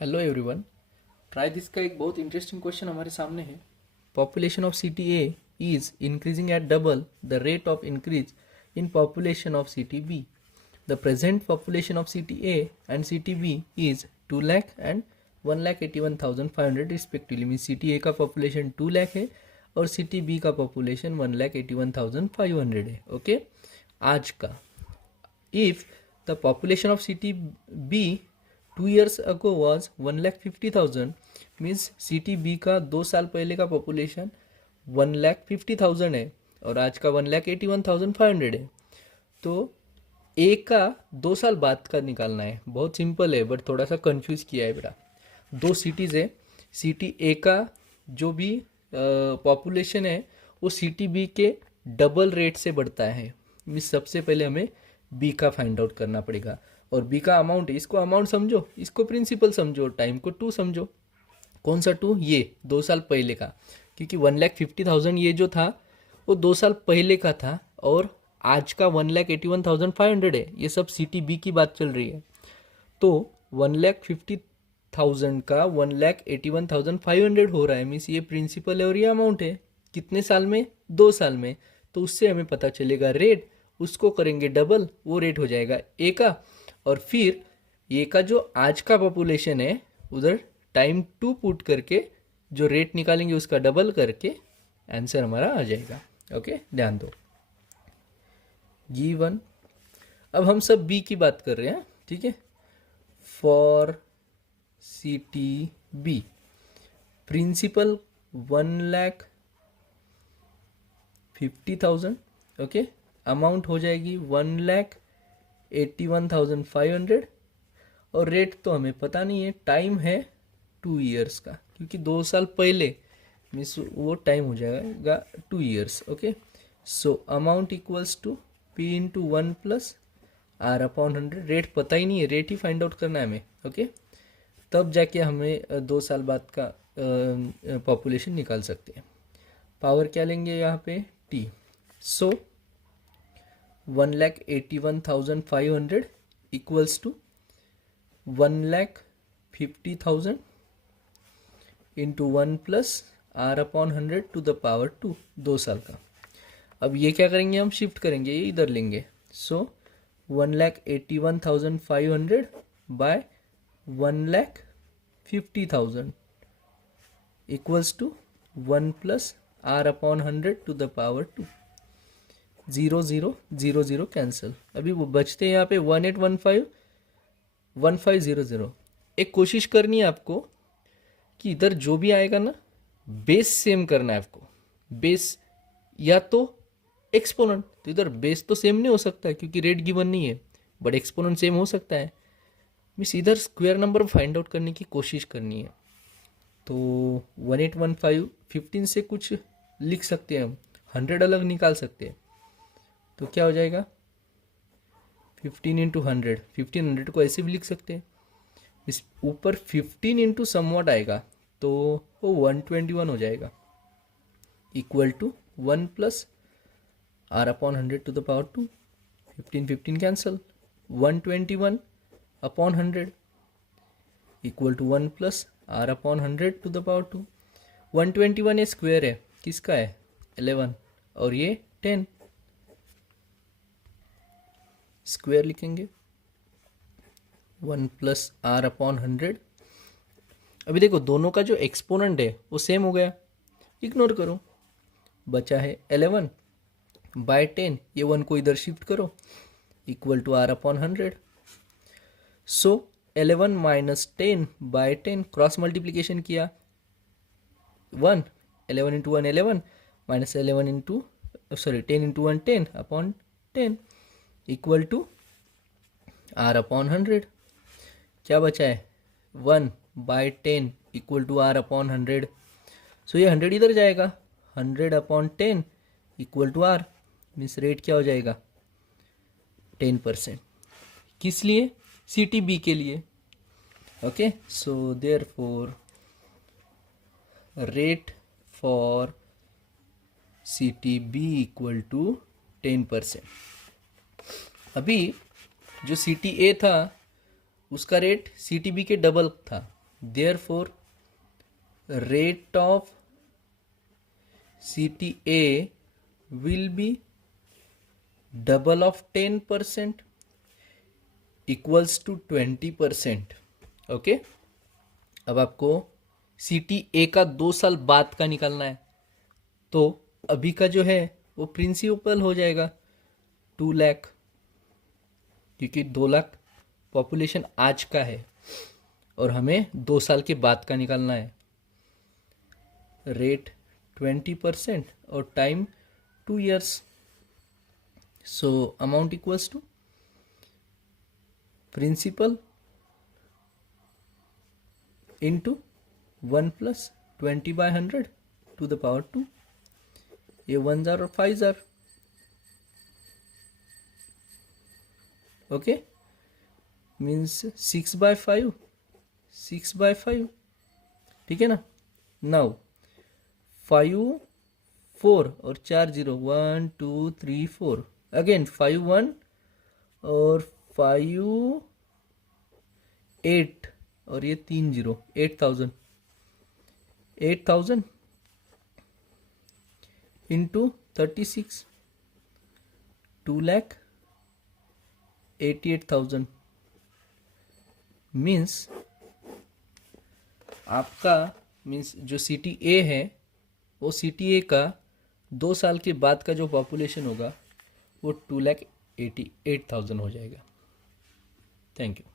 Hello everyone. Try this का एक बहुत इंटरेस्टिंग क्वेश्चन हमारे सामने है। Population of city A is increasing at double the rate of increase in population of city B. The present population of city A and city B is 2 lakh and 1,81,500 respectively. Mean city A का population 2 lakh है और city B का population 1,81,500 है। Okay, आज का if the population of city B 2 years ago was 1,50,000, means city B का 2 साल पहले का पॉपुलेशन 1,50,000 है और आज का 1,81,500 है। तो ए का 2 साल बाद का निकालना है। बहुत सिंपल है बट थोड़ा सा कंफ्यूज किया है बेटा। दो सिटीज़ है, सिटी ए का जो भी पॉपुलेशन है वो सिटी बी के डबल रेट से बढ़ता है। मीन्स सबसे पहले हमें बी का फाइंड आउट करना पड़ेगा और बी का अमाउंट है, इसको अमाउंट समझो, इसको प्रिंसिपल समझो, टाइम को 2 समझो। कौन सा 2? ये 2 साल पहले का, क्योंकि 1,50,000 ये जो था वो 2 साल पहले का था और आज का 1,81,500 है। ये सब सिटी बी की बात चल रही है। तो 1,50,000 का 1,81,500 हो रहा है। मीन्स ये प्रिंसिपल है और ये अमाउंट है। कितने साल में? 2 साल में। तो उससे हमें पता चलेगा रेट, उसको करेंगे डबल, वो रेट हो जाएगा ए का। और फिर ए का जो आज का पॉपुलेशन है उधर टाइम 2 पुट करके जो रेट निकालेंगे उसका डबल करके आंसर हमारा आ जाएगा। ओके, ध्यान दो। गिवन। अब हम सब बी की बात कर रहे हैं, ठीक है। For city B principal 1,50,000। Okay, amount हो जाएगी 1,81,500 और रेट तो हमें पता नहीं है। टाइम है 2 ईयर्स का, क्योंकि 2 साल पहले मीन्स वो टाइम हो जाएगा 2 years. Okay, so amount equals to P into 1 plus R upon 100। Rate पता ही नहीं है, रेट ही फाइंड आउट करना है हमें। ओके, तब जाके हमें 2 साल बाद का पॉपुलेशन निकाल सकते हैं। पावर क्या लेंगे यहाँ पे? T. So 1,81,500 equals to 1,50,000 into 1 plus R upon 100 to the power 2। 2 साल का। अब ये क्या करेंगे? हम शिफ्ट करेंगे, ये इधर लेंगे। So 1,81,500 by 1,50,000 equals to 1 plus R upon 100 to the power 2। 0 0 0 0 cancel. अभी वो बचते हैं यहाँ पे 1,815,1500। एक कोशिश करनी है आपको कि इधर जो भी आएगा ना बेस सेम करना है आपको। बेस या तो एक्सपोनेंट, तो इधर बेस तो सेम नहीं हो सकता है क्योंकि रेट गिवन नहीं है, बट एक्सपोनेंट सेम हो सकता है। मीन्स इधर स्क्वायर नंबर फाइंड आउट करने की कोशिश करनी है। तो 1,815 15 से कुछ लिख सकते हैं हम, 100 अलग निकाल सकते हैं। तो क्या हो जाएगा? 15 इंटू 100। 1500 को ऐसे भी लिख सकते हैं। इस ऊपर 15 इंटू समवॉट आएगा तो वो 121 हो जाएगा, equal to 1 plus R upon 100 to the power 2। 15 15 cancel. 121 upon 100 equal to 1 plus R upon 100 to the power 2। 121 ये स्क्वायर है, किसका है? 11 और ये 10। स्क्वायर लिखेंगे 1 प्लस आर अपॉन 100। अभी देखो दोनों का जो एक्सपोनेंट है वो सेम हो गया, इग्नोर करो। बचा है 11 बाय 10, ये 1 को इधर शिफ्ट करो, equal to R upon 100। So 11 minus 10 by 10, cross multiplication किया 1, 11 into 1 11 minus 11 into 10 into 1 10 upon 10 equal to R upon 100। क्या बचा है? 1 by 10 equal to R upon 100। So ये 100 इधर जाएगा, 100 upon 10 equal to R. Means rate क्या हो जाएगा? 10%। किस लिए? सिटी बी के लिए। Okay, so therefore rate for city B equal to 10%। अभी जो सिटी ए था उसका रेट सिटी बी के डबल था, therefore rate of CTA will be double of 10% equals to 20%. Okay, अब आपको CTA का 2 साल बाद का निकालना है, तो अभी का जो है वो प्रिंसिपल हो जाएगा 2 लाख, क्योंकि 2 लाख पॉपुलेशन आज का है और हमें 2 साल के बाद का निकालना है. रेट 20% और time 2 years. So amount equals to principal into 1 plus 20 by 100 to the power 2. ये 1s are और 5s are. Okay, means 6 by 5, 6 by 5. ठीक है ना. Now 5 4 और 4 0, 1 2 3 4, अगेन 5 1 और 5 8 और ये 3 0, 8000 इंटू 36, 2,88,000 मीन्स आपका मीन्स जो CTA है वो CTA का 2 साल के बाद का जो पॉपुलेशन होगा वो 2,88,000 हो जाएगा. Thank you.